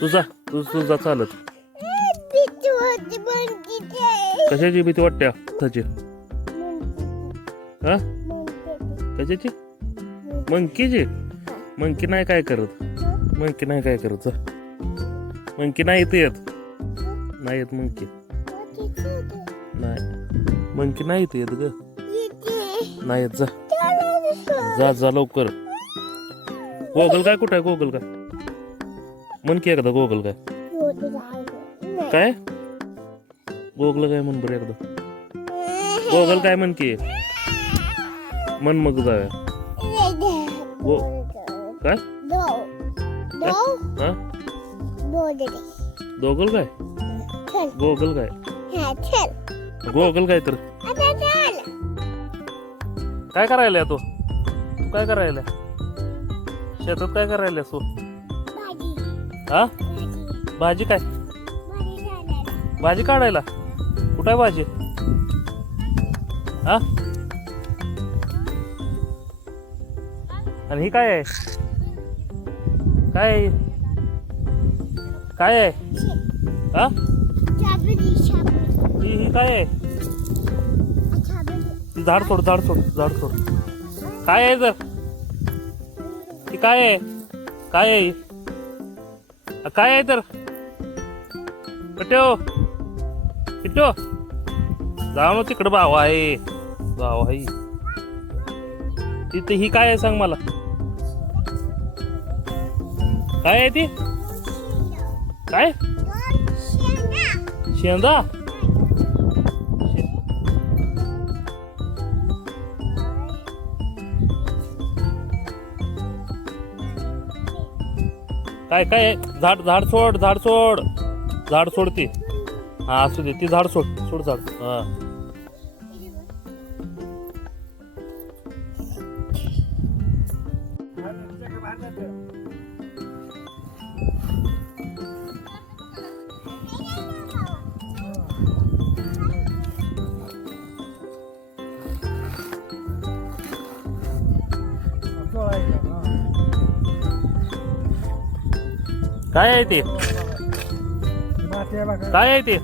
तुझा चालत. कशाची भीती वाटते त्याची? हा कशाची? मंकीची? मंकी नाही काय करत. मंकी नाही काय करत. मंकी नाही येत. नाही येत मंकी. नाही मंकी नाही येत ग. नाही येत. जा जा लवकर. गोगल काय कुठं आहे? गोगल काय? मंकी एकदा गोगल काय? काय गोगल काय म्हण बरं एकदा. गोगल काय म्हण की मन मग जाय. काय हा दोगल काय? गोगल काय? गोगल काय तर काय करायला तू? तू काय करायला शेतात? काय करायला तू? हा भाजी काय? भाजी काढायला? कुठं आहे भाजी? हा आणि ही काय आहे? काय आहे? काय आहे? हा ही काय आहे? झाड सोड झाड सोड झाड सोड. काय आहे तर ती? काय आहे? काय आहे? काय आहे तर? कट्यो किट्यो जाऊ मग तिकडं. भाव आहे भाव आहे तिथे. ही काय आहे सांग मला? काय आहे ती? काय शेंदा? काय काय? झाड झाड सोड झाड सोड झाड सोड ती. हा असू दे ती झाड सोड सोड झाड. हा काय आहे ते? काय आहे ते?